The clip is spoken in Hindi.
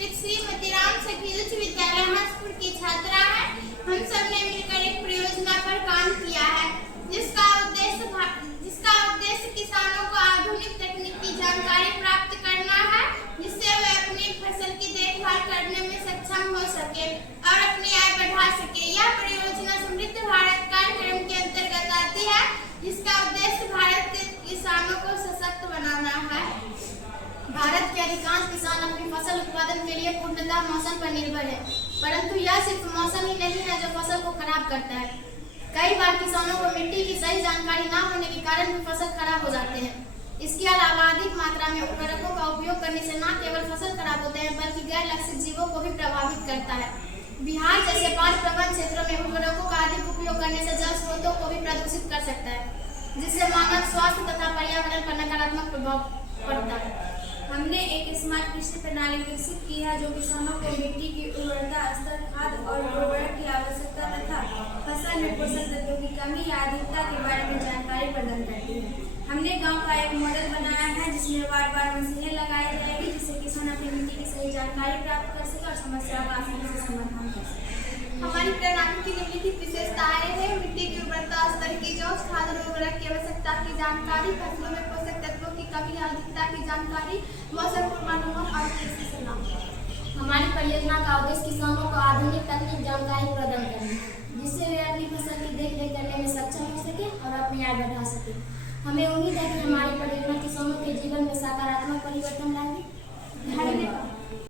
चयनित श्रीमती राम सखी उच्च विद्यालय हंसपुर की छात्रा है। हम सब ने मिलकर एक परियोजना पर काम किया है, जिसका उद्देश्य किसानों को आधुनिक तकनीक की जानकारी प्राप्त करना है, जिससे वे अपनी फसल की देखभाल करने में सक्षम हो सके और अपनी आय बढ़ा सके। यह परियोजना समृद्ध भारत कार्यक्रम के अंतर्गत आती है, जिसका उद्देश्य भारत के किसानों को सशक्त बनाना है। भारत के अधिकांश किसान अपनी फसल उत्पादन के लिए पूर्णतः मौसम पर निर्भर है, परंतु यह सिर्फ मौसम ही नहीं है जो फसल को खराब करता है। कई बार किसानों को मिट्टी की सही जानकारी न होने के कारण भी फसल खराब हो जाते हैं। इसके अलावा अधिक मात्रा में उर्वरकों का उपयोग करने से न केवल फसल खराब होते हैं, बल्कि गैर लक्षित जीवों को भी प्रभावित करता है। बिहार जैसे 5 प्रबंध क्षेत्रों में उर्वरकों का अधिक उपयोग करने से जल स्रोतों को भी प्रदूषित कर सकता है, जिससे मानव स्वास्थ्य तथा पर्यावरण पर नकारात्मक प्रभाव पड़ता है। हमने एक स्मार्ट कृषि प्रणाली विकसित की है, जो किसानों को मिट्टी की उर्वरता स्तर, खाद और उर्वरक की आवश्यकता तथा फसल में पोषक तत्वों की कमी या अधिकता के बारे में जानकारी प्रदान करती है। हमने गांव का एक मॉडल बनाया है, जिसमें बार मशीनें लगाई जाएगी, जिससे किसान अपनी मिट्टी की सही जानकारी प्राप्त कर सके और समस्या का आसानी से समाधान कर सके। हमारी प्रणाली की निम्नलिखित विशेषताएं हैं: मिट्टी की उर्वरता स्तर की जांच, खाद और उर्वरक की आवश्यकता की जानकारी, फसलों में पोषक तत्वों की कमी या अधिकता की जानकारी, मौसम पूर्वानुमान और कृषि सलाह। हमारी परियोजना का उद्देश्य किसानों को आधुनिक तकनीक जानकारी प्रदान करना है, जिससे वे अपनी फसल की देखरेख करने में सक्षम हो सके और अपनी आय बढ़ा सके। हमें उम्मीद है कि हमारी परियोजना किसानों के जीवन में सकारात्मक परिवर्तन लाएगी।